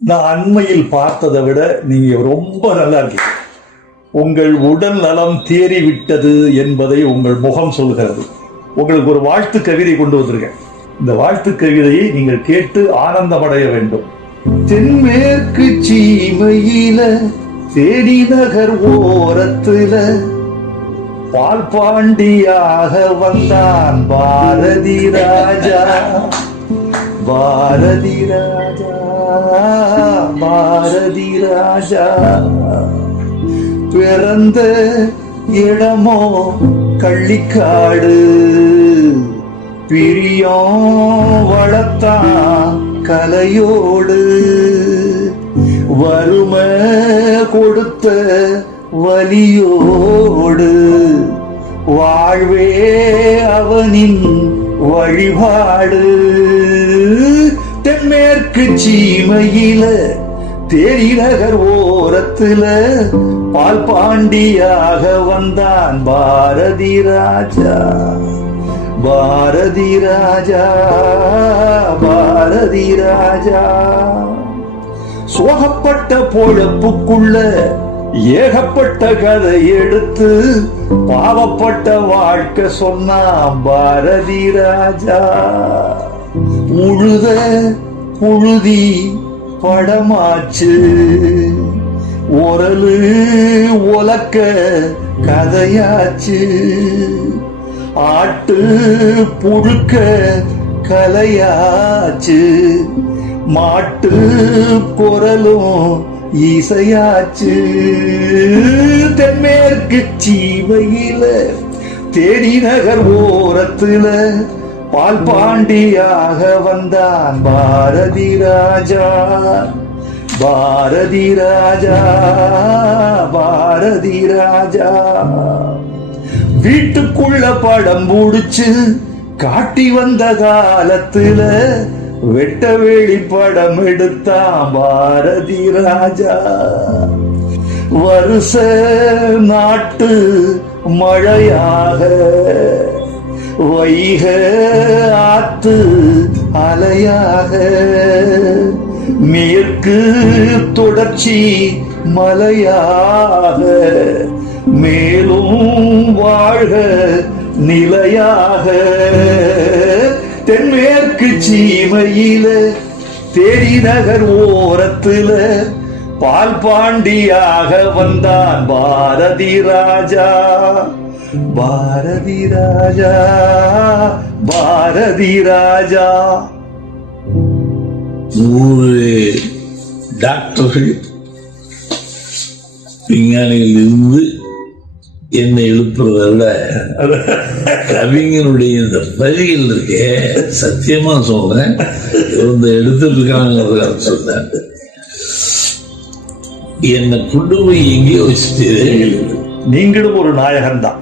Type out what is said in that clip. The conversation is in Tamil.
நான் அண்மையில் பார்த்ததை விட நீங்க ரொம்ப நல்லா இருக்கீங்க. உங்கள் உடல் நலம் தேறிவிட்டது என்பதை உங்கள் முகம் சொல்கிறது. உங்களுக்கு ஒரு வாழ்த்து கவிதை கொண்டு வந்திருக்கேன். இந்த வாழ்த்து கவிதையை நீங்கள் கேட்டு ஆனந்தமடைய வேண்டும். தென்மேற்கு சீமையில தேனி நகர் ஓரத்துல பால் பாண்டியாக வந்தான் பாரதி ராஜா. பாரதி ராஜா, பாரதி ராஜா. பிறந்த இடமோ கள்ளிக்காடு, பிரியம் வளர்த்தான் கலையோடு. வறுமை கொடுத்த வலியோடு வாழ்வே அவனின் வழிபாடு. தென்மேற்கு சீமையில தேனி நகர் ஓரத்துல பால் பாண்டியாக வந்தான் பாரதி ராஜா. பாரதி ராஜா, பாரதி ராஜா. சோகப்பட்ட பொழப்புக்குள்ள ஏகப்பட்ட கதை எடுத்து பாவப்பட்ட வாழ்க்கை சொன்னான் பாரதி ராஜா. உழுத புழுதி படமாச்சு, உரலு உலக்க கதையாச்சு. ஆட்டு புழுக்க கலையாச்சு, மாட்டு குரலும் இசையாச்சு. தென்மேற்கு சீமையில தேனி நகர் ஓரத்துல பால் பாண்டியாக வந்தான் பாரதி ராஜா. பாரதி ராஜா, பாரதி ராஜா. வீட்டுக்குள்ள படம் முடிச்சு காட்டி வந்த காலத்துல வெட்ட வெளி படம் எடுத்தான் பாரதி ராஜா. வருஷ நாட்டு மழையாக வைக ஆத்து அலையாக மேற்கு தொடர்ச்சி மலையாக மேலும் வாழ்க நிலையாக. தென்மேற்கு சீமையில தேனி நகர் ஓரத்துல பால் பாண்டியாக வந்தான் பாரதி ராஜா. பாரதி ராஜா, பாரதி ராஜா. 100 டாக்டர்கள் விஞ்ஞானிகள் இருந்து என்னை எழுப்புறதை விட கவிஞனுடைய இந்த வரிகள் இருக்கே, சத்தியமா சொல்றேன், இவங்க எடுத்துட்டு இருக்காங்க சொல்றேன். என்னை கொண்டு போய் எங்கேயோ வச்சுட்டு நீங்களும் ஒரு நாயகன் தான்.